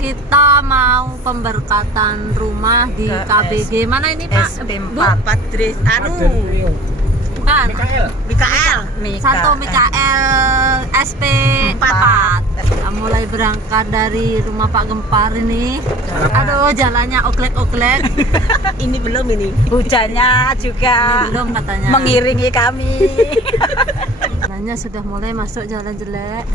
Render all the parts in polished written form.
kita mau pemberkatan rumah di KBG. Mana ini Pak? SP4 Padres Bukan. Mikael. Santo Mikael SP4. Kita mulai berangkat dari rumah Pak Gempar ini. Aduh, jalannya oglek-oglek. Ini belum ini. Hujannya juga Ini belum katanya. mengiringi kami. Jalannya sudah mulai masuk jalan jelek.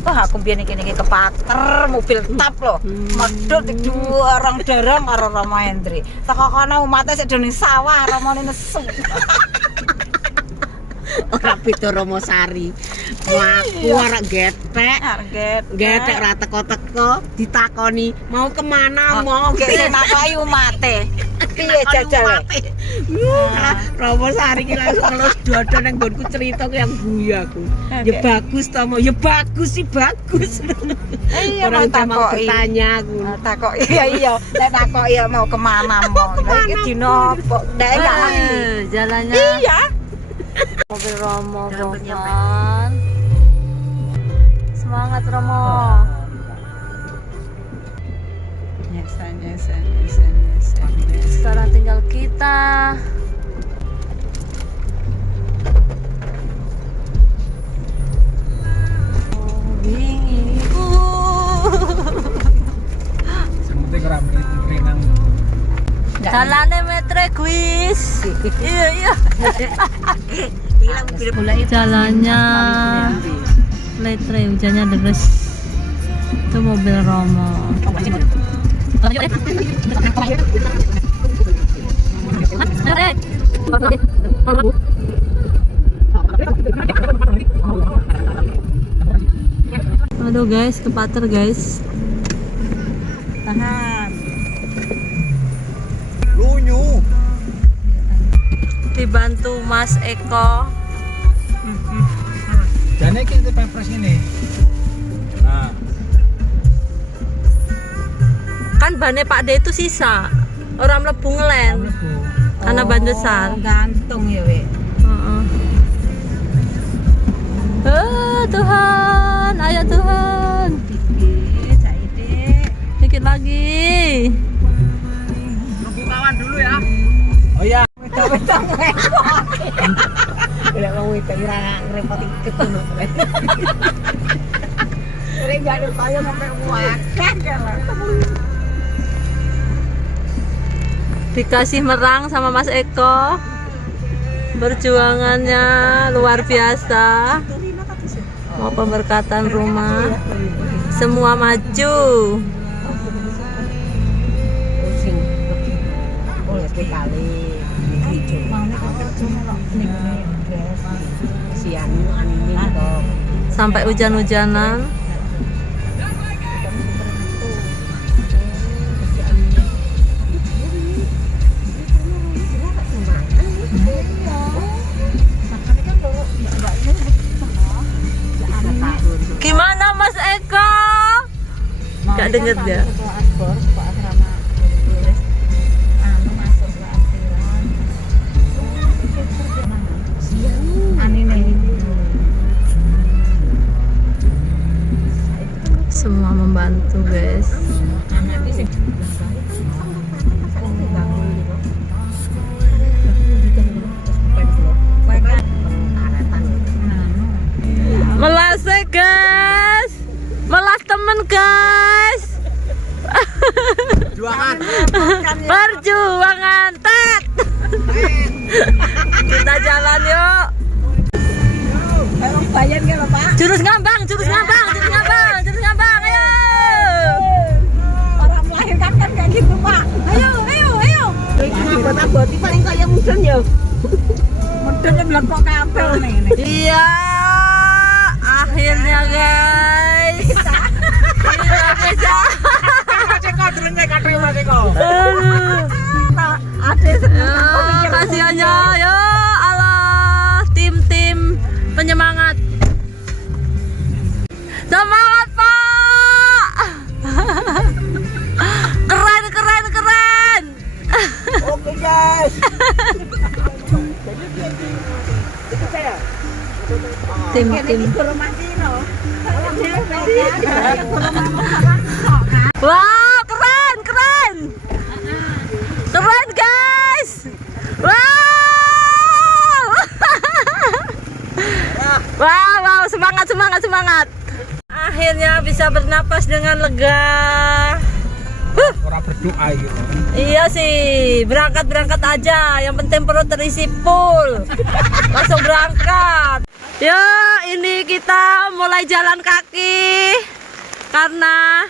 Wah, aku biar ini kepater mobil tap loh. Medhot iki orang darang karo Rama Hendri. Teko kono umate sik dene sawah ramane nesu. Ora beda Romosari. Mlaku ora getek. Getek ora teko-teko ditakoni mau kemana mau Gek nakoki umate. Piye jajal? Romosari ki langsung ngelus dodo nang nggonku cerita yang guyu aku. Ya bagus to mau. Ya bagus sih bagus. Iya Orang mau takoki. bertanya aku. Takoki iya. Nek takoki mau kemana mau. Lah iki dino kok ndek enggak ngerti. Jalannya Iya. mobil Romo Bokan. Semangat Romo. Nyesa. Sekarang tinggal kita. Wingi. Sementing rambut renang. Jalannya metre kuis. Iya. Jalannya metre, hujannya deres. Itu mobil Romo. Aduh guys, kepater guys. Tahan. Lunyu. Dibantu Mas Eko. Jane iki pepres ini. Nah, Kan bannya Pak D itu sisa. Orang mlebu ngelen. Karena ban besar. Gantung ya, Wek. Tuhan, ayo Tuhan. Dikit lagi. nunggu kawan dulu ya. Oh iya. Tidak mau kira repot ikut ngono. Ini enggak ada saya sampai wakak kalau. Dikasih merang sama Mas Eko. Perjuangannya luar biasa. Mau pemberkatan rumah. Semua maju. Pusing. Oleh sekali. Sian ini kok. Sampai hujan-hujanan. Gimana Mas Eko? Gak denger dia. Semua membantu guys. Melas guys. Melas temen guys. Perjuangan tet. Kita jalan yuk. Bayan ke Bapak? Jurus ngambang. Ayo. Orang melahirkan kan kayak gitu, Pak. Ayo. Abot-abot paling kaya mudun ya. Mudunnya mlekok kabel nih. Iya. Akhirnya guys. Iya bisa. Kasihannya ya Allah. Tim penyemangat. Semangat Pak. Keren. Oke guys. Tim. Informasi loh. Wah. bisa bernapas dengan lega. Orang berdoa gitu. Iya sih, berangkat aja. Yang penting perut terisi full. Langsung berangkat. Ya, ini kita mulai jalan kaki karena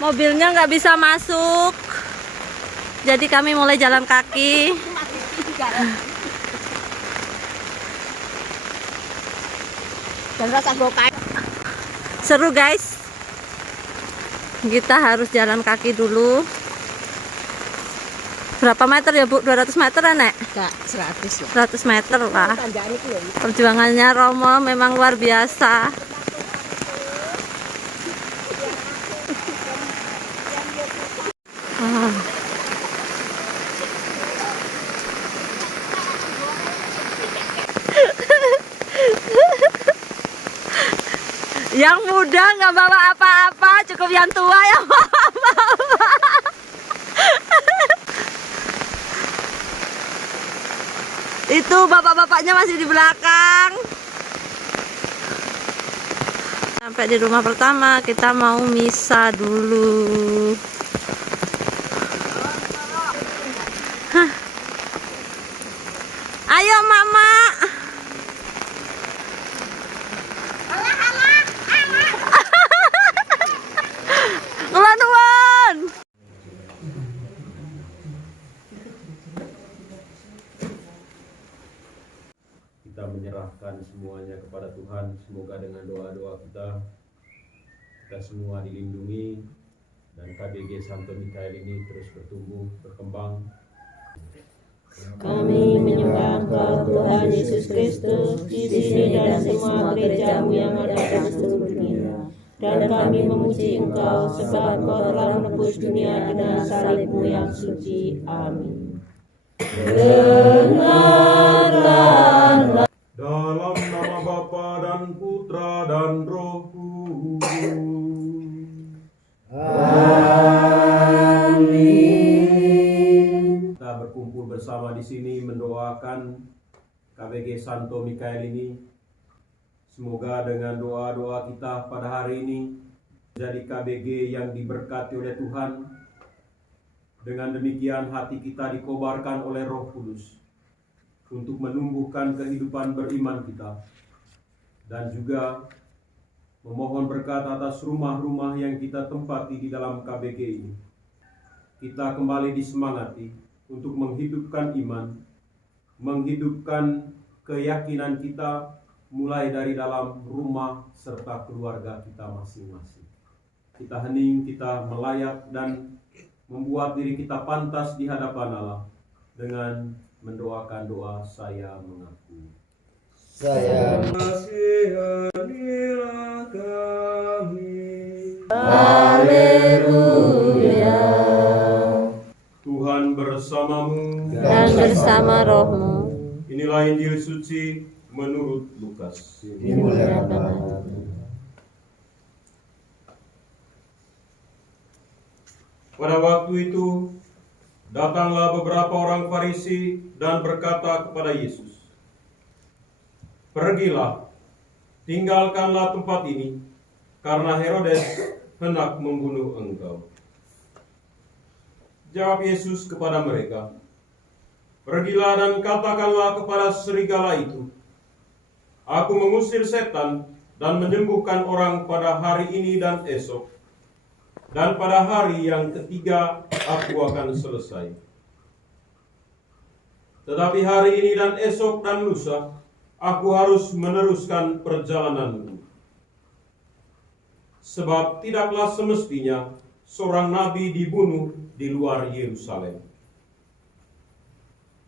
mobilnya nggak bisa masuk. Jadi kami mulai jalan kaki. Seru guys. Kita harus jalan kaki dulu. Berapa meter ya Bu? 200 meter Nek? Enggak, 100 lah. 100 meter lah. Perjuangannya Romo memang luar biasa. Yang muda nggak bawa apa-apa, cukup yang tua yang bawa apa-apa. Itu bapak-bapaknya masih di belakang. Sampai di rumah pertama, kita mau misa dulu. Hah. Ayo mama. Ngelanuan. Kita menyerahkan semuanya kepada Tuhan. Semoga dengan doa-doa kita semua dilindungi dan KBG Santo Mikael ini terus bertumbuh, berkembang. Kami menyembah Engkau Tuhan Yesus Kristus di sini dan semua gerejamu yang ada di seluruh dunia. Dan kami memuji Engkau sebab Engkau telah menebus dunia dengan salib-Mu yang suci. Amin. Dengarkanlah. Dalam nama Bapa dan Putra dan Roh Kudus. Amin. Kita berkumpul bersama di sini mendoakan KBG Santo Mikael ini. Semoga dengan doa-doa kita pada hari ini menjadi KBG yang diberkati oleh Tuhan. Dengan demikian hati kita dikobarkan oleh Roh Kudus untuk menumbuhkan kehidupan beriman kita. Dan juga memohon berkat atas rumah-rumah yang kita tempati di dalam KBG ini. Kita kembali disemangati untuk menghidupkan iman, menghidupkan keyakinan kita mulai dari dalam rumah serta keluarga kita masing-masing. Kita hening, kita melayat dan membuat diri kita pantas di hadapan Allah dengan mendoakan doa saya mengaku. Saya Kasihanilah kami. Haleluya. Tuhan bersamamu Dan bersama rohmu. Inilah Injil suci menurut Lukas. Pada waktu itu datanglah beberapa orang Farisi dan berkata kepada Yesus, "Pergilah, tinggalkanlah tempat ini, karena Herodes hendak membunuh engkau." Jawab Yesus kepada mereka, "Pergilah dan katakanlah kepada serigala itu, Aku mengusir setan dan menyembuhkan orang pada hari ini dan esok, dan pada hari yang ketiga aku akan selesai. Tetapi hari ini dan esok dan lusa, aku harus meneruskan perjalananku. Sebab tidaklah semestinya seorang nabi dibunuh di luar Yerusalem.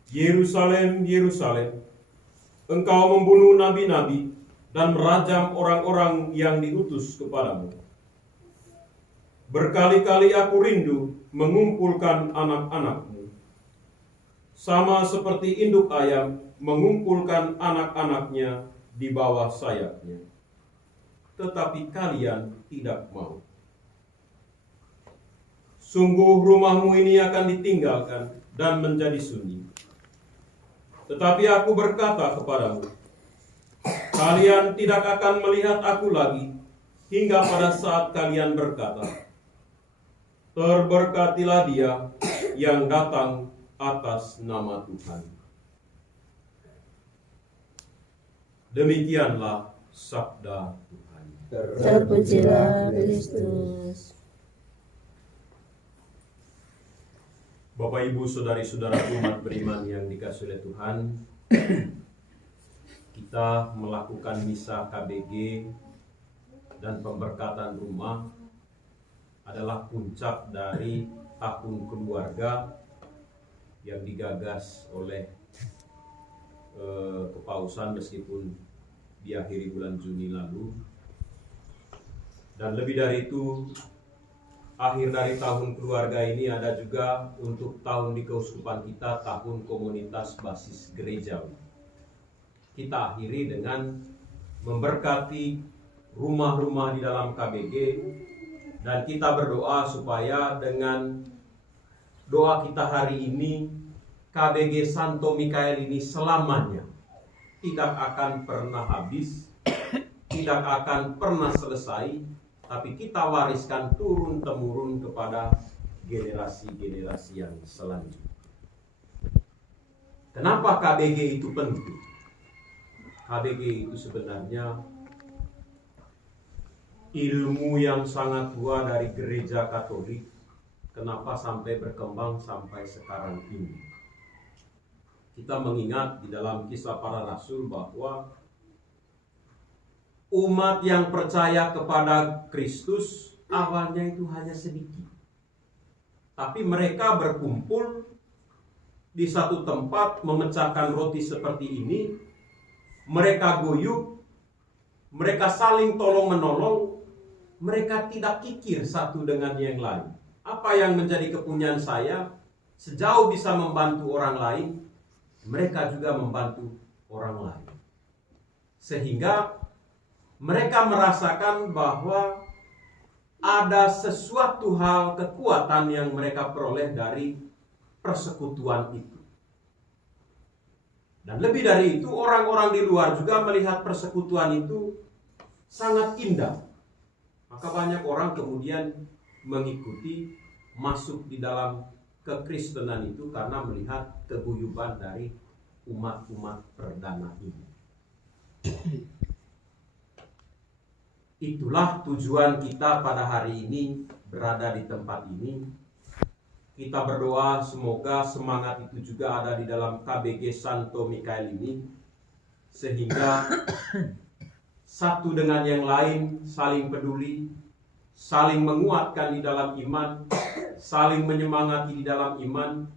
Yerusalem, Yerusalem, engkau membunuh nabi-nabi dan merajam orang-orang yang diutus kepadamu. Berkali-kali aku rindu mengumpulkan anak-anakmu, sama seperti induk ayam mengumpulkan anak-anaknya di bawah sayapnya. Tetapi kalian tidak mau. Sungguh rumahmu ini akan ditinggalkan dan menjadi sunyi. Tetapi aku berkata kepadamu, kalian tidak akan melihat aku lagi, hingga pada saat kalian berkata, terberkatilah dia yang datang atas nama Tuhan. Demikianlah sabda Tuhan. Terpujilah Kristus. Bapak, Ibu, saudari-saudara umat beriman yang dikasihi oleh Tuhan, kita melakukan misa KBG dan pemberkatan rumah adalah puncak dari tahun keluarga yang digagas oleh Kepausan meskipun diakhiri bulan Juni lalu. Dan lebih dari itu, akhir dari tahun keluarga ini ada juga untuk tahun di keuskupan kita, tahun komunitas basis gereja. Kita akhiri dengan memberkati rumah-rumah di dalam KBG, dan kita berdoa supaya dengan doa kita hari ini, KBG Santo Mikael ini selamanya tidak akan pernah habis, tidak akan pernah selesai, tapi kita wariskan turun-temurun kepada generasi-generasi yang selanjutnya. Kenapa KBG itu penting? KBG itu sebenarnya ilmu yang sangat tua dari gereja Katolik. Kenapa sampai berkembang sampai sekarang ini? Kita mengingat di dalam Kisah Para Rasul bahwa umat yang percaya kepada Kristus awalnya itu hanya sedikit. Tapi mereka berkumpul di satu tempat memecahkan roti seperti ini. Mereka guyup, mereka saling tolong-menolong, mereka tidak kikir satu dengan yang lain. Apa yang menjadi kepunyaan saya, sejauh bisa membantu orang lain, mereka juga membantu orang lain. Sehingga mereka merasakan bahwa ada sesuatu hal kekuatan yang mereka peroleh dari persekutuan itu. Dan lebih dari itu, orang-orang di luar juga melihat persekutuan itu sangat indah. Maka banyak orang kemudian mengikuti, masuk di dalam kekristenan itu karena melihat keguyuban dari umat-umat perdana ini. Itulah tujuan kita pada hari ini berada di tempat ini. Kita berdoa semoga semangat itu juga ada di dalam KBG Santo Mikael ini, sehingga satu dengan yang lain saling peduli, saling menguatkan di dalam iman, saling menyemangati di dalam iman,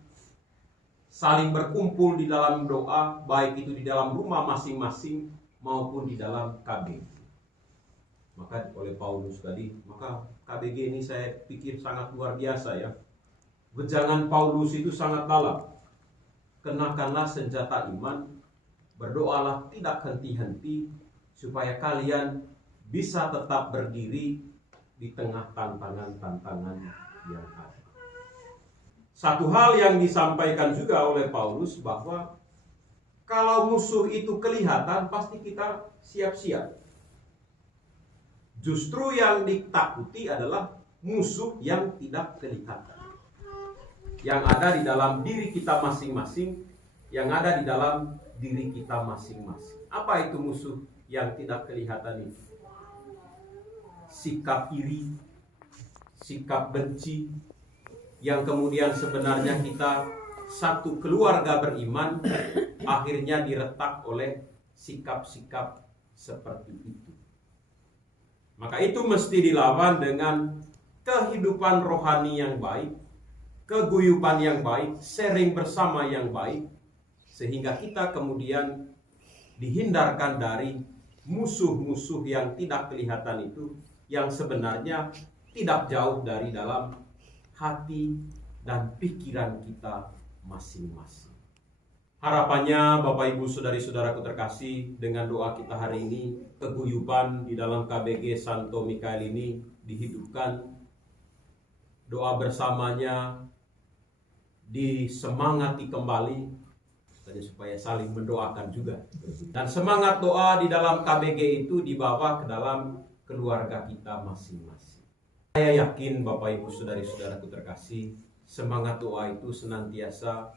saling berkumpul di dalam doa, baik itu di dalam rumah masing-masing maupun di dalam KBG. Maka oleh Paulus tadi, maka KBG ini saya pikir sangat luar biasa ya. Wejangan Paulus itu sangat dalam. Kenakanlah senjata iman, berdoalah tidak henti-henti, supaya kalian bisa tetap berdiri di tengah tantangan-tantangan yang ada. Satu hal yang disampaikan juga oleh Paulus bahwa kalau musuh itu kelihatan, pasti kita siap-siap. Justru yang ditakuti adalah musuh yang tidak kelihatan, yang ada di dalam diri kita masing-masing, yang ada di dalam diri kita masing-masing. Apa itu musuh yang tidak kelihatan itu? Sikap iri, sikap benci, yang kemudian sebenarnya kita satu keluarga beriman akhirnya diretak oleh sikap-sikap seperti itu. Maka itu mesti dilawan dengan kehidupan rohani yang baik, keguyuban yang baik, sharing bersama yang baik, sehingga kita kemudian dihindarkan dari musuh-musuh yang tidak kelihatan itu, yang sebenarnya tidak jauh dari dalam hati dan pikiran kita masing-masing. Harapannya Bapak Ibu Saudari-saudaraku terkasih, dengan doa kita hari ini, keguyuban di dalam KBG Santo Mikael ini dihidupkan, doa bersamanya disemangati kembali, supaya saling mendoakan juga. Dan semangat doa di dalam KBG itu dibawa ke dalam keluarga kita masing-masing. Saya yakin Bapak Ibu Saudari-saudaraku terkasih, semangat doa itu senantiasa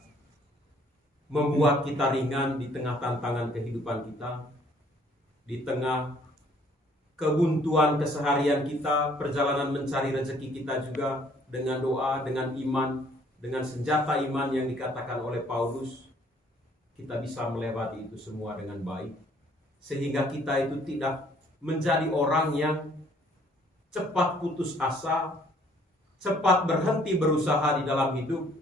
membuat kita ringan di tengah tantangan kehidupan kita, di tengah kebuntuan keseharian kita, perjalanan mencari rezeki kita juga dengan doa, dengan iman, dengan senjata iman yang dikatakan oleh Paulus, kita bisa melewati itu semua dengan baik, sehingga kita itu tidak menjadi orang yang cepat putus asa, cepat berhenti berusaha di dalam hidup,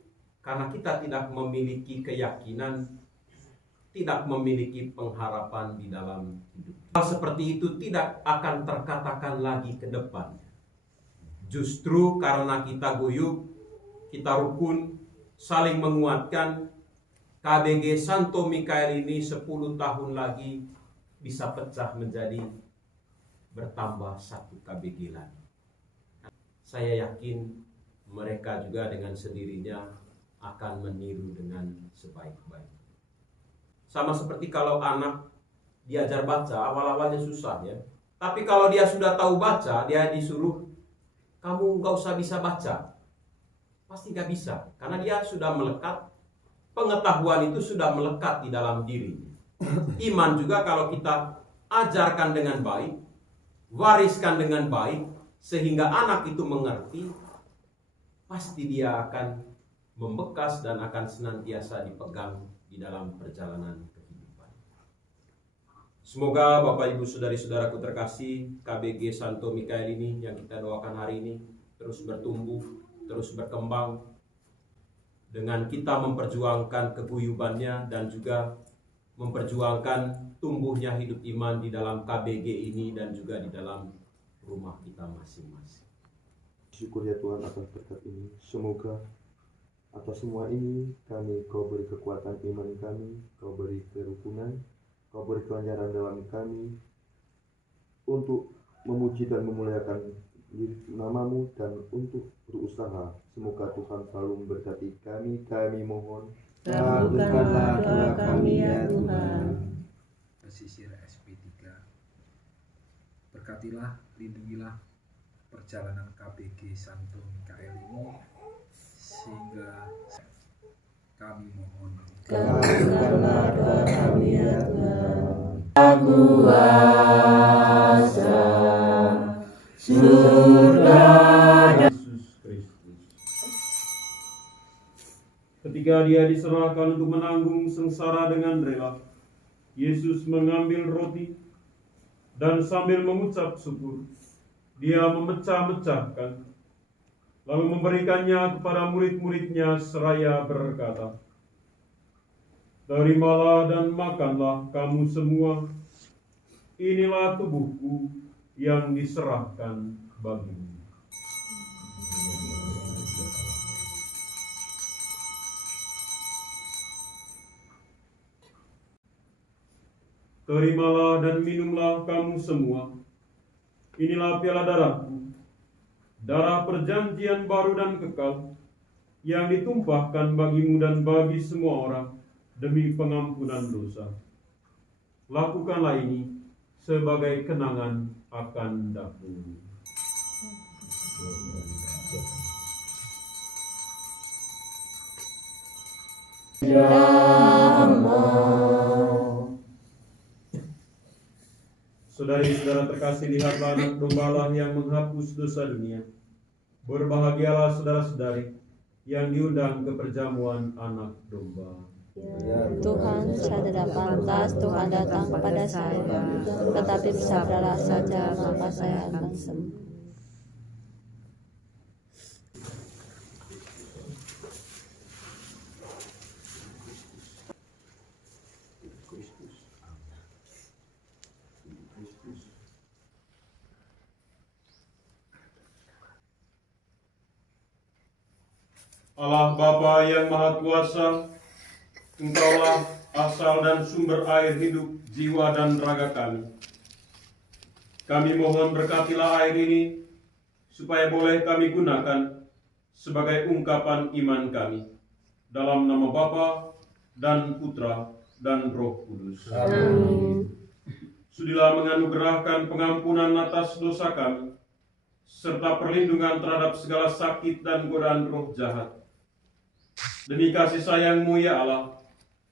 karena kita tidak memiliki keyakinan, tidak memiliki pengharapan di dalam hidup. Hal seperti itu tidak akan terkatakan lagi ke depan. Justru karena kita guyup, kita rukun, saling menguatkan, KBG Santo Mikael ini 10 tahun lagi bisa pecah menjadi bertambah 1 KBG lagi. Saya yakin mereka juga dengan sendirinya akan meniru dengan sebaik-baik. Sama seperti kalau anak diajar baca, awal-awalnya susah ya. Tapi kalau dia sudah tahu baca, dia disuruh, kamu nggak usah bisa baca. Pasti nggak bisa, karena dia sudah melekat, pengetahuan itu sudah melekat di dalam diri. Iman juga kalau kita ajarkan dengan baik, wariskan dengan baik, sehingga anak itu mengerti, pasti dia akan membekas dan akan senantiasa dipegang di dalam perjalanan kehidupan. Semoga Bapak Ibu Saudari-saudaraku terkasih, KBG Santo Mikael ini yang kita doakan hari ini terus bertumbuh, terus berkembang, dengan kita memperjuangkan keguyubannya dan juga memperjuangkan tumbuhnya hidup iman di dalam KBG ini dan juga di dalam rumah kita masing-masing. Syukur ya Tuhan atas berkat ini. Semoga atas semua ini Kau beri kekuatan iman kami, Kau beri kerukunan, Kau beri kelancaran dalam kami untuk memuji dan memuliakan nama-Mu dan untuk berusaha. Semoga Tuhan selalu memberkati kami mohon. Kabulkanlah doa kami ya Tuhan. Pesisir SP3, berkatilah, lindungilah perjalanan KBG Santo Mikael ini, sehingga kami mohon. Kabulkanlah doa kami ya Tuhan. Kuasa surga. Yesus Kristus. Ketika dia diserahkan untuk menanggung sengsara dengan rela, Yesus mengambil roti dan sambil mengucap syukur, dia memecah-mecahkan, lalu memberikannya kepada murid-muridnya seraya berkata, terimalah dan makanlah kamu semua, inilah tubuhku yang diserahkan bagimu. Terimalah dan minumlah kamu semua, inilah piala darahku, darah perjanjian baru dan kekal, yang ditumpahkan bagimu dan bagi semua orang demi pengampunan dosa. Lakukanlah ini sebagai kenangan akan daku. Saudari-saudara terkasih, lihatlah anak domba Allah yang menghapus dosa dunia. Berbahagialah saudara-saudari yang diundang ke perjamuan anak domba. Tuhan, saya tidak pantas Tuhan datang kepada saya, tetapi bersabdalah saja maka saya akan sembuh. Allah Bapa yang Maha Kuasa, Engkaulah asal dan sumber air hidup jiwa dan raga kami. Kami mohon berkatilah air ini, supaya boleh kami gunakan sebagai ungkapan iman kami. Dalam nama Bapa dan Putra dan Roh Kudus. Amin. Sudilah menganugerahkan pengampunan atas dosa kami, serta perlindungan terhadap segala sakit dan godaan roh jahat. Demi kasih sayang-Mu ya Allah,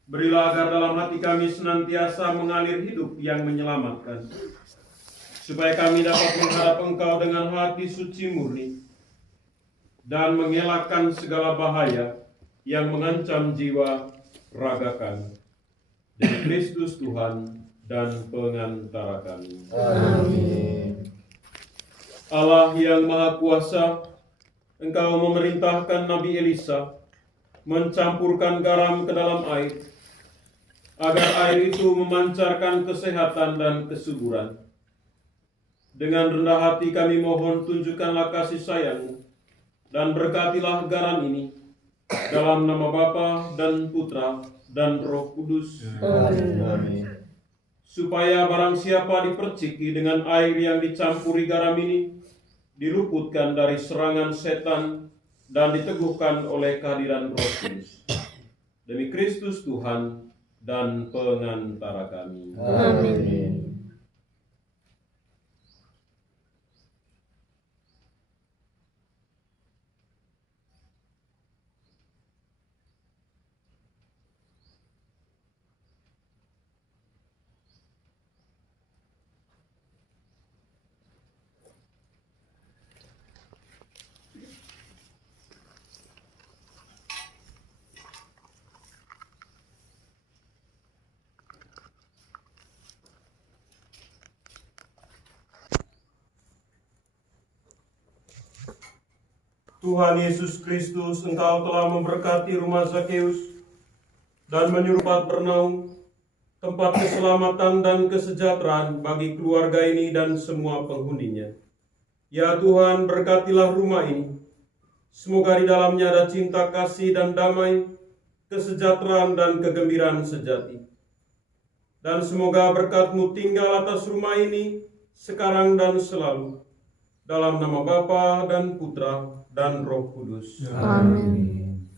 berilah agar dalam hati kami senantiasa mengalir hidup yang menyelamatkan, supaya kami dapat menghadap Engkau dengan hati suci murni, dan mengelakkan segala bahaya yang mengancam jiwa raga kami. Demi Kristus Tuhan dan pengantara kami. Amin. Allah yang Maha Kuasa, Engkau memerintahkan Nabi Elisa mencampurkan garam ke dalam air, agar air itu memancarkan kesehatan dan kesuburan. Dengan rendah hati kami mohon, tunjukkanlah kasih sayang-Mu, dan berkatilah garam ini, dalam nama Bapa dan Putra dan Roh Kudus. Amin. Supaya barang siapa diperciki dengan air yang dicampuri garam ini, diluputkan dari serangan setan dan diteguhkan oleh kehadiran Roh Kudus. Demi Kristus Tuhan dan pengantara kami. Amin. Tuhan Yesus Kristus, Engkau telah memberkati rumah Zakeus dan menyuruh tempat bernaung, tempat keselamatan dan kesejahteraan bagi keluarga ini dan semua penghuninya. Ya Tuhan, berkatilah rumah ini. Semoga di dalamnya ada cinta, kasih, dan damai, kesejahteraan dan kegembiraan sejati. Dan semoga berkat-Mu tinggal atas rumah ini sekarang dan selalu. Dalam nama Bapa dan Putra dan Roh Kudus. Amin.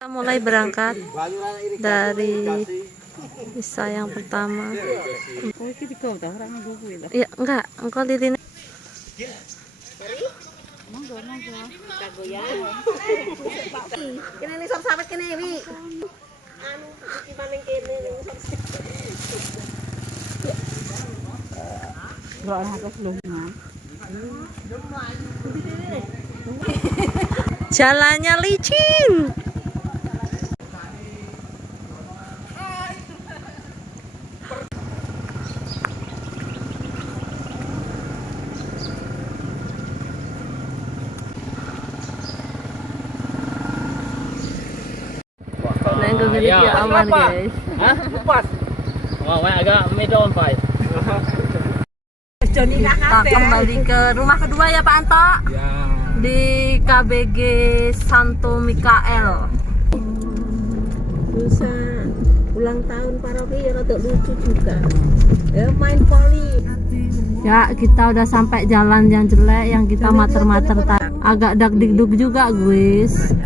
Kita mulai berangkat dari misa yang pertama. Iya, enggak, engkau di sini. Kene lisor sawit kene wi. Jalannya licin. Ya, aman guys. Hah? Lepas. Oh, agak medon, Pak. Kita kembali ke rumah kedua ya Pak Anto. Ya. Di KBG Santo Mikael. Bisa ulang tahun paroki ya rada lucu juga. Ya main poli. Ya, kita udah sampai jalan yang jelek yang kita mater-mater agak dak-dikduk juga, guys.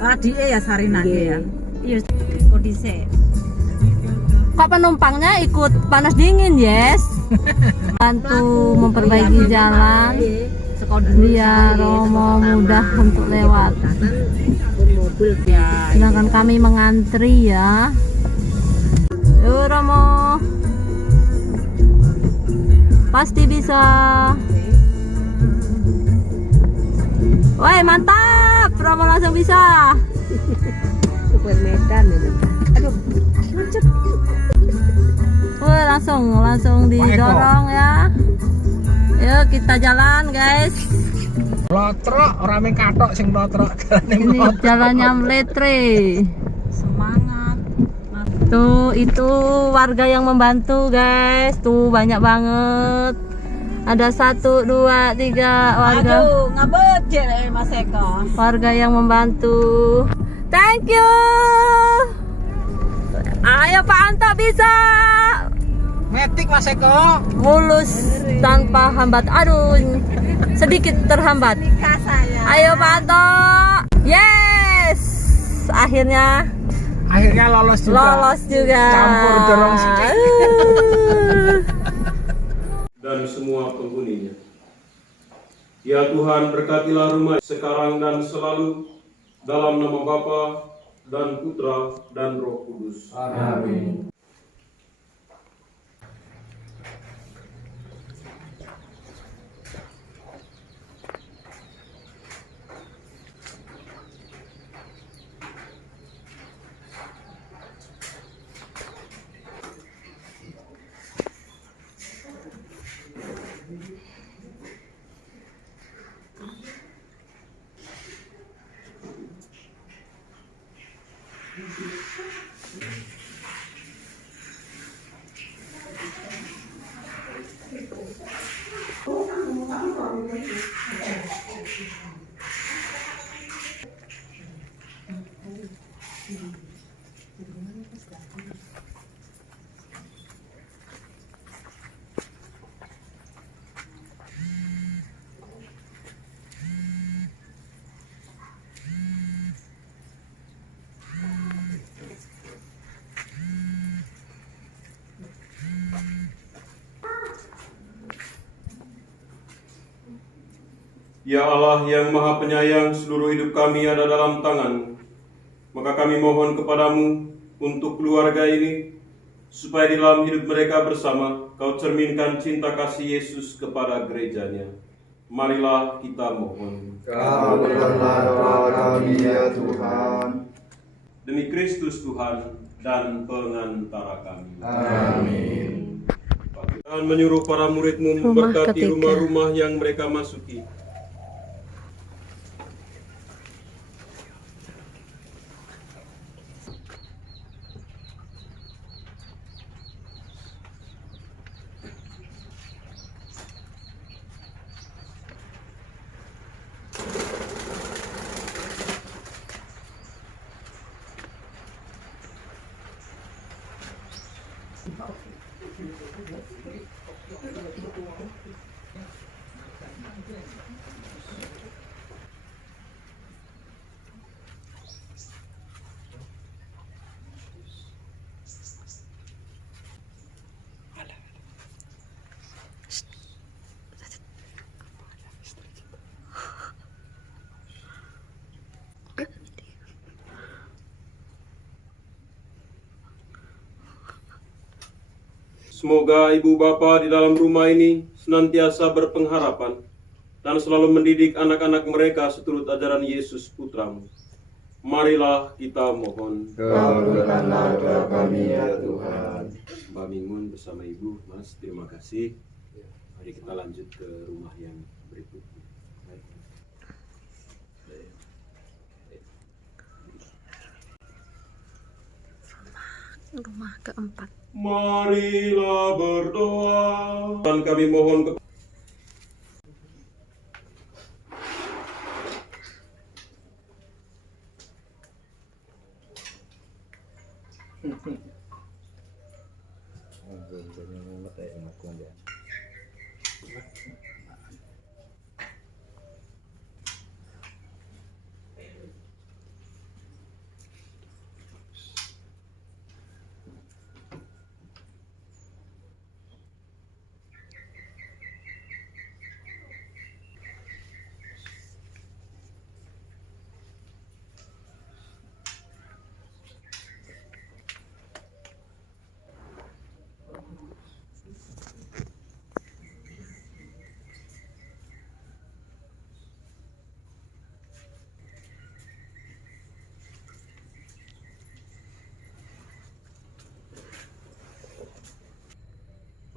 Adike ya Sarinake ya. Iya. Kodise. Kok penumpangnya ikut panas dingin, yes? Bantu memperbaiki jalan biar Romo mudah untuk lewat. Sedangkan kami mengantri ya. Yuk Romo, pasti bisa. Woi mantap, Romo langsung bisa. Super Medan itu. Aduh, macet. Woi langsung didorong ya. Yuk kita jalan guys. Lotrok, rame katok sing lotrok. Ini jalannya meletre. Semangat. Tuh itu warga yang membantu guys. Tuh banyak banget. Ada 1, 2, 3 warga. Aduh, ngabet ya Mas Eko. Warga yang membantu. Thank you. Ayo Pak Anto bisa. Metik Mas Eko. Mulus tanpa hambat. Aduh, sedikit terhambat. Saya. Ayo Pak Anto. Yes. Akhirnya Lolos juga. lolos juga. Campur dorong sedikit. Dan semua penghuninya. Ya Tuhan, berkatilah rumah sekarang dan selalu, dalam nama Bapa dan Putra dan Roh Kudus. Amin. Ya Allah yang Maha Penyayang, seluruh hidup kami ada dalam tangan. Maka kami mohon kepadamu untuk keluarga ini, supaya di dalam hidup mereka bersama, Kau cerminkan cinta kasih Yesus kepada gerejanya. Marilah kita mohon. Kabulkanlah doa kami ya Tuhan. Demi Kristus Tuhan dan pengantara kami. Amin. Tuhan menyuruh para murid-Mu Rumah memberkati ketiga. rumah-rumah yang mereka masuki. Semoga ibu bapa di dalam rumah ini senantiasa berpengharapan dan selalu mendidik anak-anak mereka seturut ajaran Yesus Putramu. Marilah kita mohon. Kabulkanlah doa kami ya Tuhan. Mbak Mingun bersama Ibu, Mas, terima kasih. Mari kita lanjut ke rumah yang berikutnya. Baik. Rumah keempat. Marilah berdoa. Dan kami mohon ke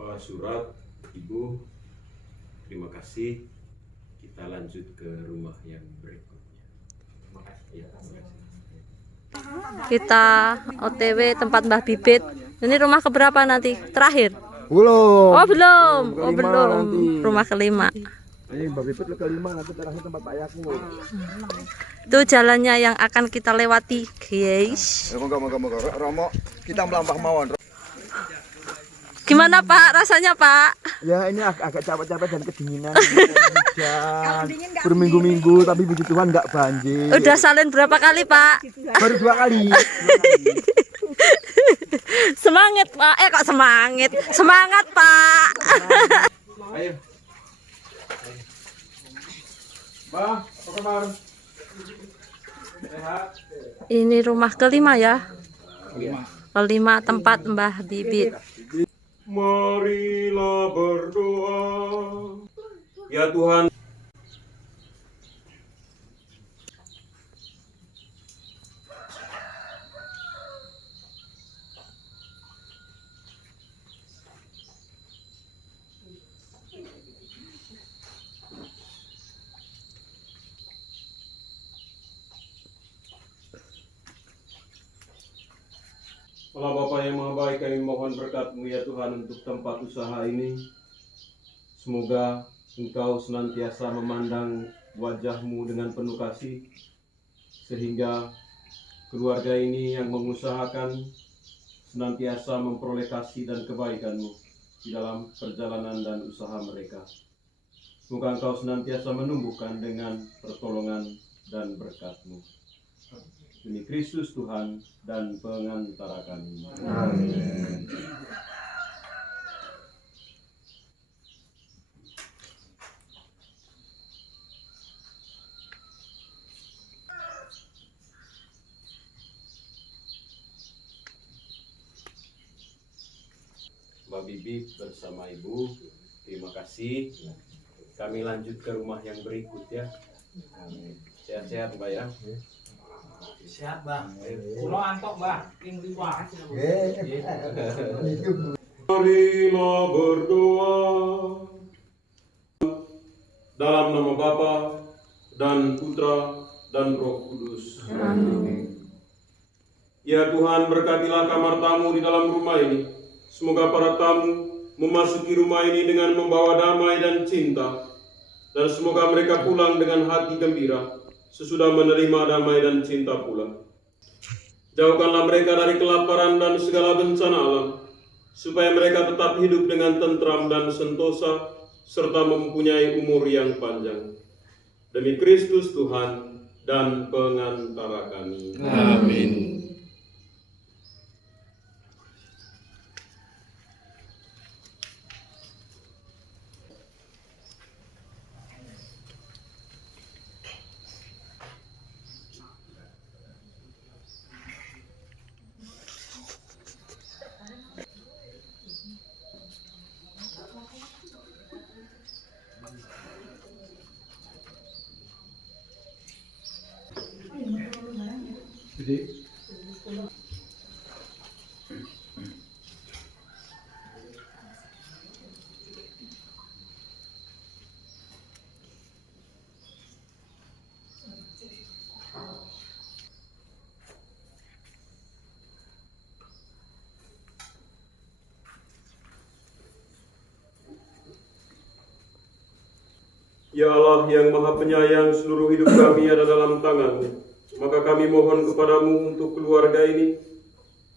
Pak Surat, Ibu, Terima kasih. Kita lanjut ke rumah yang berikutnya. Terima kasih. Ya, terima kasih. Kita OTW tempat Mbah Bibit. Ini rumah keberapa nanti? Terakhir? Belum. Oh belum. Oh Kelima belum. nanti. Rumah kelima. Ini Mbak Bibit kelima, nanti terakhir tempat Pak Yaku. Itu jalannya yang akan kita lewati, guys. Moga Romo, kita melampah mawon. Gimana Pak? Rasanya Pak? Ya ini agak capek-capek dan kedinginan. Hujan berminggu-minggu, tapi puji Tuhan nggak banjir. Udah salin berapa kali Pak? Baru 2 kali. Semangat Pak. Kok semangat? Semangat Pak. Ayo. Mbak, apa kabar? Sehat? Ini rumah kelima ya. Kelima tempat Mbah Bibit. Marilah berdoa. Ya Tuhan. Allah Bapa yang Maha Baik, kami mohon berkat-Mu ya Tuhan untuk tempat usaha ini. Semoga Engkau senantiasa memandang wajah-Mu dengan penuh kasih, sehingga keluarga ini yang mengusahakan senantiasa memperoleh kasih dan kebaikan-Mu di dalam perjalanan dan usaha mereka. Semoga Engkau senantiasa menumbuhkan dengan pertolongan dan berkat-Mu. Demi Kristus Tuhan dan pengantara kami. Amin. Mbak Bibi bersama Ibu, terima kasih. Kami lanjut ke rumah yang berikut ya. Amin. Sehat-sehat Mbak ya. Siap Bang. Kulo antok Bang, ping 5. Marilah berdoa. Dalam nama Bapa dan Putra dan Roh Kudus. Amin. Ya Tuhan, berkatilah kamar tamu di dalam rumah ini. Semoga para tamu memasuki rumah ini dengan membawa damai dan cinta. Dan semoga mereka pulang dengan hati gembira sesudah menerima damai dan cinta pula. Jauhkanlah mereka dari kelaparan dan segala bencana alam, supaya mereka tetap hidup dengan tentram dan sentosa, serta mempunyai umur yang panjang. Demi Kristus Tuhan dan pengantara kami. Amin. Ya Allah yang Maha Penyayang, seluruh hidup kami ada dalam tangan-Mu. Maka kami mohon kepadamu untuk keluarga ini,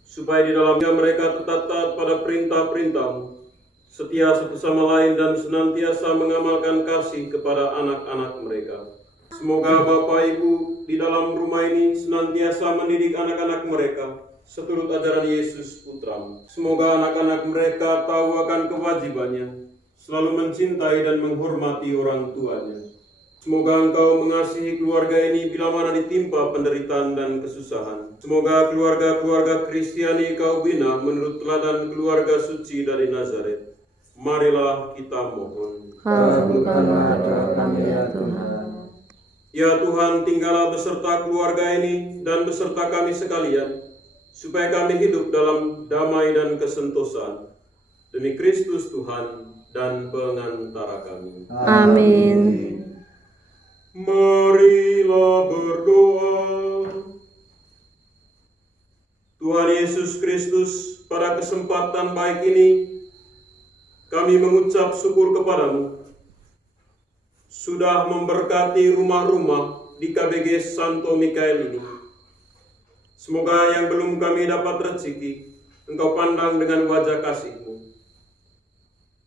supaya di dalamnya mereka tetap taat pada perintah-perintah-Mu, setia satu sama lain dan senantiasa mengamalkan kasih kepada anak-anak mereka. Semoga Bapak Ibu di dalam rumah ini senantiasa mendidik anak-anak mereka seturut ajaran Yesus Putra-Mu. Semoga anak-anak mereka tahu akan kewajibannya, selalu mencintai dan menghormati orang tuanya. Semoga Engkau mengasihi keluarga ini bila mana ditimpa penderitaan dan kesusahan. Semoga keluarga-keluarga Kristiani Kau bina menurut teladan keluarga suci dari Nazaret. Marilah kita mohon. Kabulkanlah doa kami ya Tuhan. Ya Tuhan, tinggallah beserta keluarga ini dan beserta kami sekalian, supaya kami hidup dalam damai dan kesentosaan. Demi Kristus Tuhan dan pengantara kami. Amin. Marilah berdoa. Tuhan Yesus Kristus, pada kesempatan baik ini, kami mengucap syukur kepadamu, sudah memberkati rumah-rumah di KBG Santo Mikael ini. Semoga yang belum kami dapat rezeki, Engkau pandang dengan wajah kasih-Mu.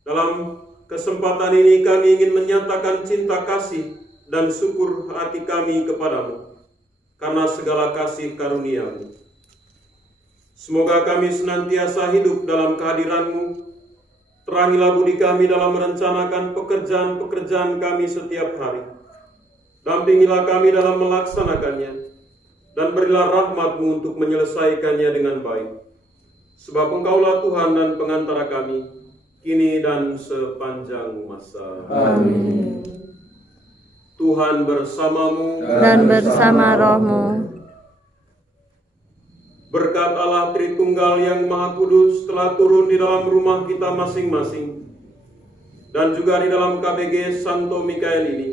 Dalam kesempatan ini kami ingin menyatakan cinta kasih dan syukur hati kami kepadamu, karena segala kasih karunia-Mu. Semoga kami senantiasa hidup dalam kehadiran-Mu. Terangilah budi kami dalam merencanakan pekerjaan-pekerjaan kami setiap hari. Dampingilah kami dalam melaksanakannya, dan berilah rahmat-Mu untuk menyelesaikannya dengan baik. Sebab Engkaulah Tuhan dan pengantara kami, kini dan sepanjang masa. Amin. Tuhan bersamamu Dan bersama rohmu. Berkat Allah Tritunggal yang Maha Kudus telah turun di dalam rumah kita masing-masing, dan juga di dalam KBG Santo Mikael ini.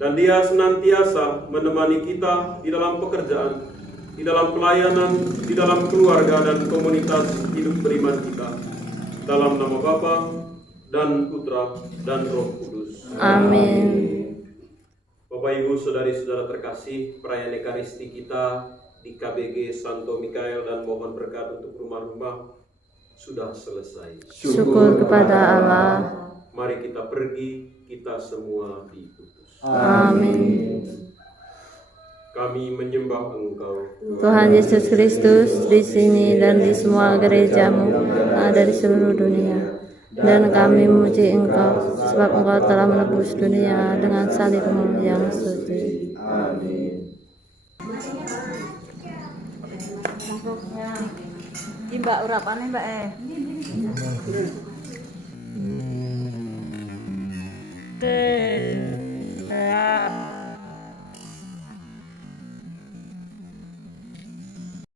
Dan Dia senantiasa menemani kita di dalam pekerjaan, di dalam pelayanan, di dalam keluarga dan komunitas hidup beriman kita. Dalam nama Bapa dan Putra dan Roh Kudus. Amin. Bapak Ibu Saudari-saudara terkasih, perayaan Ekaristi kita di KBG Santo Mikael dan mohon berkat untuk rumah-rumah sudah selesai. Syukur kepada Allah. Mari kita pergi, kita semua diutus. Amin. Kami menyembah Engkau, Tuhan Yesus Kristus, di sini dan di semua gerejamu ada di seluruh dunia. Dan kami memuji Engkau, sebab Engkau telah menebus dunia dengan salib-Mu yang suci. Amin. Mbak urapane Mbak Oke.